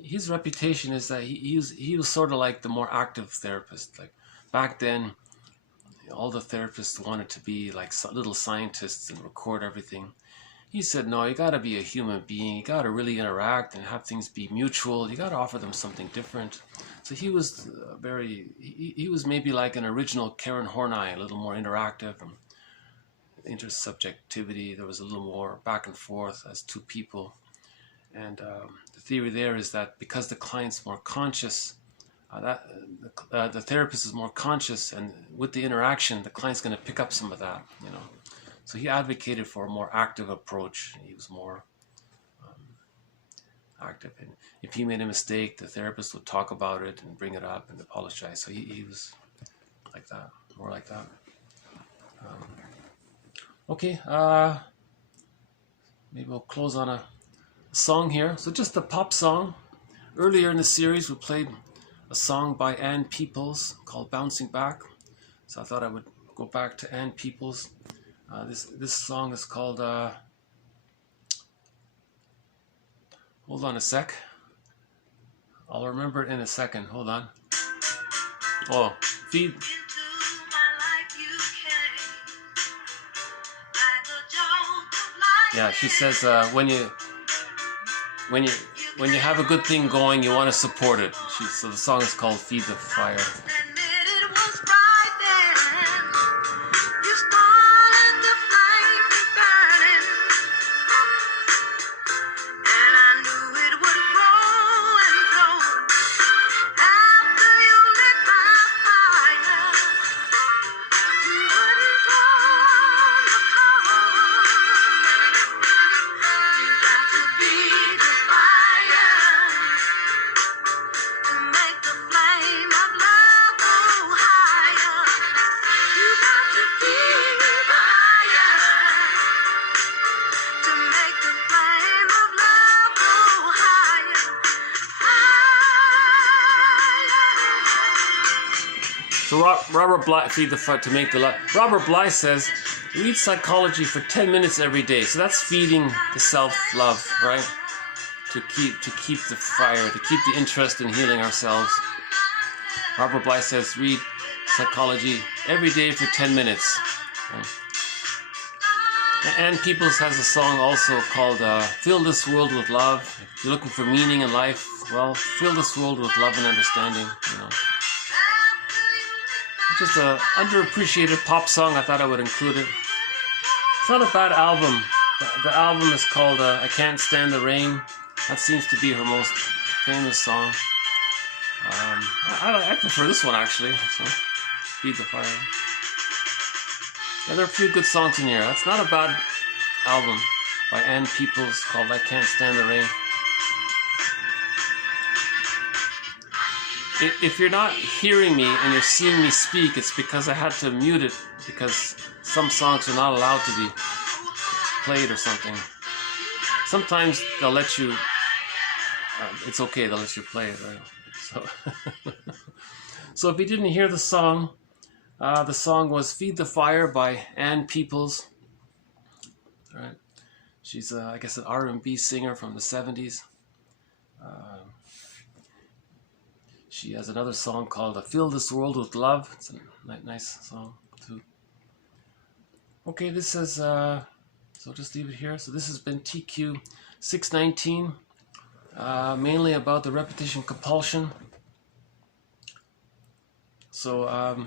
His reputation is that he was sort of like the more active therapist. Like back then, all the therapists wanted to be like little scientists and record everything. He said, no, you got to be a human being. You got to really interact and have things be mutual. You got to offer them something different. So he was he was maybe like an original Karen Horney, a little more interactive and intersubjectivity. There was a little more back and forth as two people. And the theory there is that because the client's more conscious, the therapist is more conscious, and with the interaction, the client's going to pick up some of that, you know. So he advocated for a more active approach. He was more active. And if he made a mistake, the therapist would talk about it and bring it up and apologize. So he was like that, more like that. Okay, maybe we'll close on a song here. So just a pop song. Earlier in the series, we played a song by Ann Peoples called Bouncing Back. So I thought I would go back to Ann Peoples. This song is called, hold on a sec. I'll remember it in a second. Hold on. Oh, feed. Yeah, she says when you have a good thing going, you want to support it. So the song is called Feed the Fire. So Robert Bly, feed the fire to make the light. Robert Bly says Read psychology for 10 minutes every day. So that's feeding the self-love, right? To keep the fire, to keep the interest in healing ourselves. Barbara Bly says, read psychology every day for 10 minutes. Right? And Peoples has a song also called Fill This World with Love. If you're looking for meaning in life, well, fill this world with love and understanding, you know. Just an underappreciated pop song. I thought I would include it. It's not a bad album. The album is called I Can't Stand the Rain. That seems to be her most famous song. I prefer this one actually. So, Feed the Fire. Yeah, there are a few good songs in here. That's not a bad album by Ann Peoples called I Can't Stand the Rain. If you're not hearing me and you're seeing me speak, it's because I had to mute it because some songs are not allowed to be played or something. Sometimes they'll let you, it's okay, they'll let you play it, right? So if you didn't hear the song was Feed the Fire by Ann Peoples. Right? She's, I guess, an R&B singer from the 70s. She has another song called Fill This World with Love. It's a nice song, too. Okay, this is, so just leave it here. So this has been TQ 619, mainly about the repetition compulsion. So,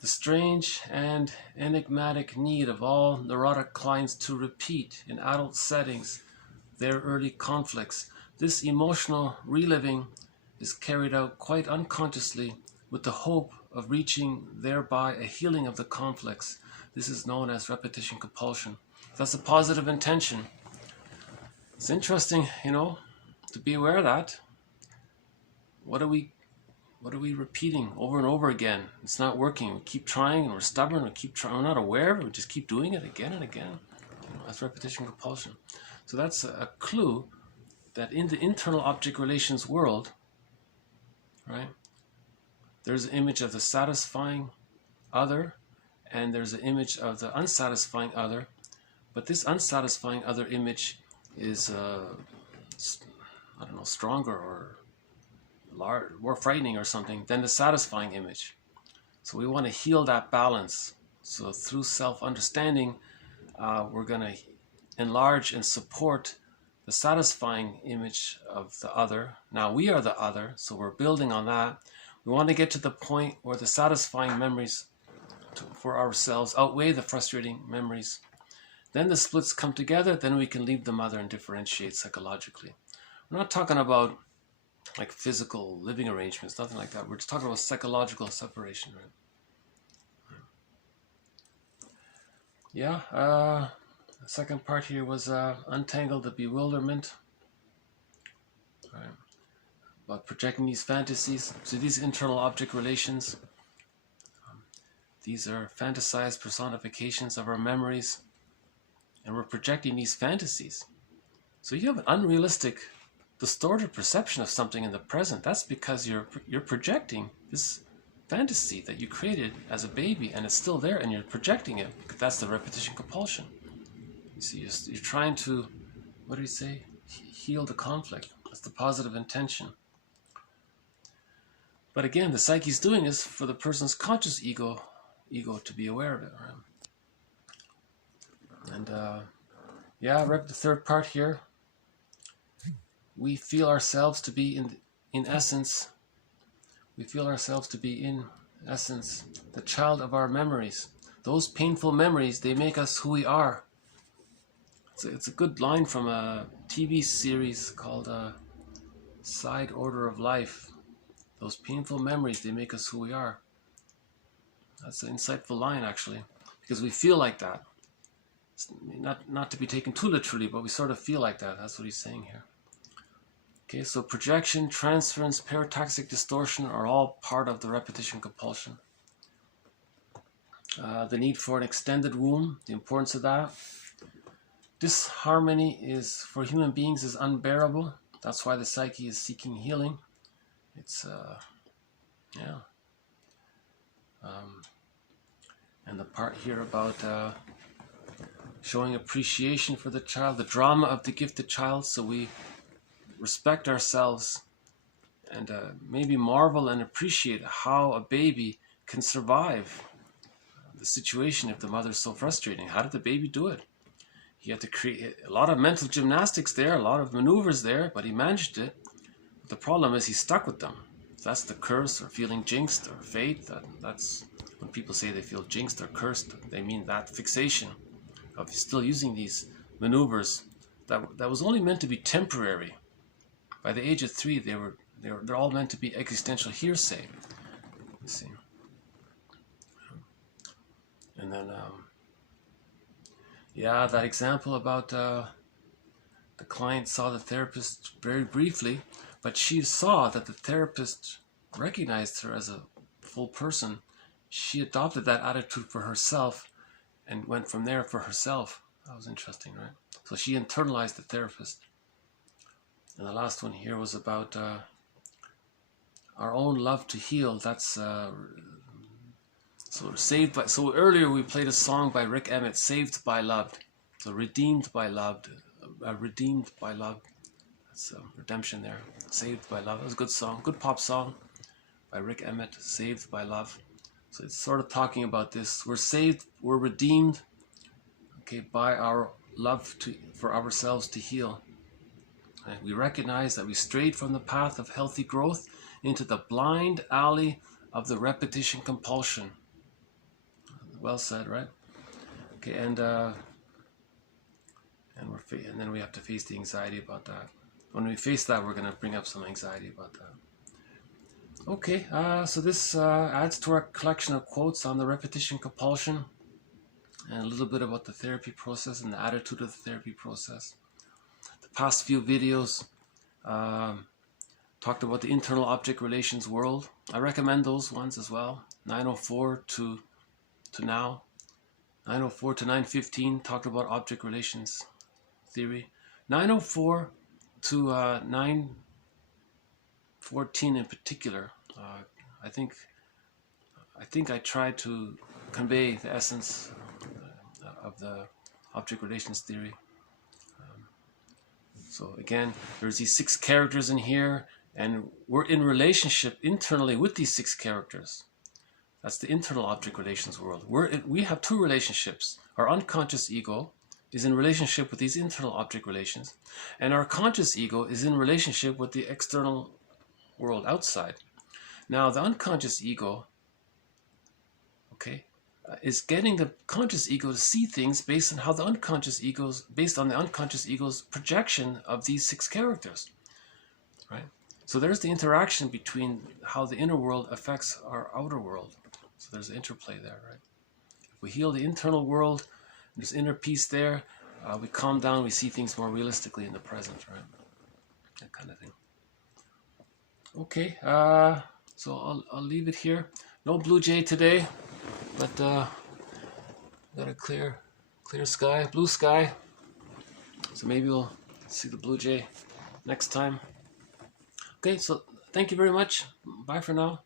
the strange and enigmatic need of all neurotic clients to repeat in adult settings their early conflicts. This emotional reliving is carried out quite unconsciously with the hope of reaching thereby a healing of the conflicts. This is known as repetition compulsion. That's a positive intention. It's interesting, you know, to be aware of that. What are we repeating over and over again? It's not working. We keep trying and we're stubborn. We keep trying. We're not aware. We just keep doing it again and again. You know, that's repetition compulsion. So that's a clue that in the internal object relations world, right, there's an image of the satisfying other and there's an image of the unsatisfying other. But this unsatisfying other image is, I don't know, stronger or large, more frightening or something than the satisfying image. So we want to heal that balance. So through self-understanding, we're going to enlarge and support the satisfying image of the other. Now we are the other, so we're building on that. We want to get to the point where the satisfying memories for ourselves outweigh the frustrating memories. Then the splits come together, then we can leave the mother and differentiate psychologically. We're not talking about like physical living arrangements, nothing like that. We're just talking about psychological separation, right? Yeah, the second part here was untangle the bewilderment. All right. About projecting these fantasies. So these internal object relations, these are fantasized personifications of our memories, and we're projecting these fantasies. So you have an unrealistic, distorted perception of something in the present. That's because you're projecting this fantasy that you created as a baby, and it's still there, and you're projecting it. That's the repetition compulsion. You see, you're trying to, what do you say? Heal the conflict. That's the positive intention. But again, the psyche's doing this for the person's conscious ego to be aware of it, right? And yeah, the third part here. We feel ourselves to be in essence. We feel ourselves to be in essence the child of our memories. Those painful memories, they make us who we are. It's a good line from a TV series called Side Order of Life. Those painful memories, they make us who we are. That's an insightful line, actually, because we feel like that. It's not to be taken too literally, but we sort of feel like that. That's what he's saying here. Okay, so projection, transference, parataxic distortion are all part of the repetition compulsion. The need for an extended womb, the importance of that. Disharmony for human beings is unbearable. That's why the psyche is seeking healing. It's, yeah. And the part here about showing appreciation for the child, the drama of the gifted child, so we respect ourselves and maybe marvel and appreciate how a baby can survive the situation if the mother's so frustrating. How did the baby do it? He had to create a lot of mental gymnastics there, a lot of maneuvers there, but he managed it. But the problem is he's stuck with them. That's the curse, or feeling jinxed, or fate. That's when people say they feel jinxed or cursed, they mean that fixation of still using these maneuvers that was only meant to be temporary. By the age of 3, they're all meant to be existential hearsay. You see, and then yeah, that example about the client saw the therapist very briefly, but she saw that the therapist recognized her as a full person. She adopted that attitude for herself and went from there for herself. That was interesting, right? So she internalized the therapist. And the last one here was about our own love to heal. That's so saved by. So earlier we played a song by Rick Emmett, "Saved by Love." So redeemed by love, redeemed by love. That's redemption there. Saved by love. That was a good song, good pop song by Rick Emmett. Saved by love. So it's sort of talking about this. We're saved, we're redeemed, okay, by our love for ourselves to heal. And we recognize that we strayed from the path of healthy growth into the blind alley of the repetition compulsion. Well said, right? Okay, and then we have to face the anxiety about that. When we face that, we're going to bring up some anxiety about that. Okay, so this adds to our collection of quotes on the repetition compulsion and a little bit about the therapy process and the attitude of the therapy process. The past few videos talked about the internal object relations world. I recommend those ones as well. 904 to now. 904 to 915 talked about object relations theory. 904 to 914 in particular, I think I tried to convey the essence of the object relations theory. So again, there's these 6 characters in here, and we're in relationship internally with these 6 characters. That's the internal object relations world. We have 2 relationships. Our unconscious ego is in relationship with these internal object relations, and our conscious ego is in relationship with the external world outside. Now, the unconscious ego, okay, is getting the conscious ego to see things based on the unconscious ego's projection of these 6 characters, right? So there's the interaction between how the inner world affects our outer world. So there's an interplay there, right? If we heal the internal world, there's inner peace there, we calm down, we see things more realistically in the present, right? That kind of thing. Okay, so I'll leave it here. No blue jay today, but got a clear sky, blue sky. So maybe we'll see the blue jay next time. Okay, so thank you very much. Bye for now.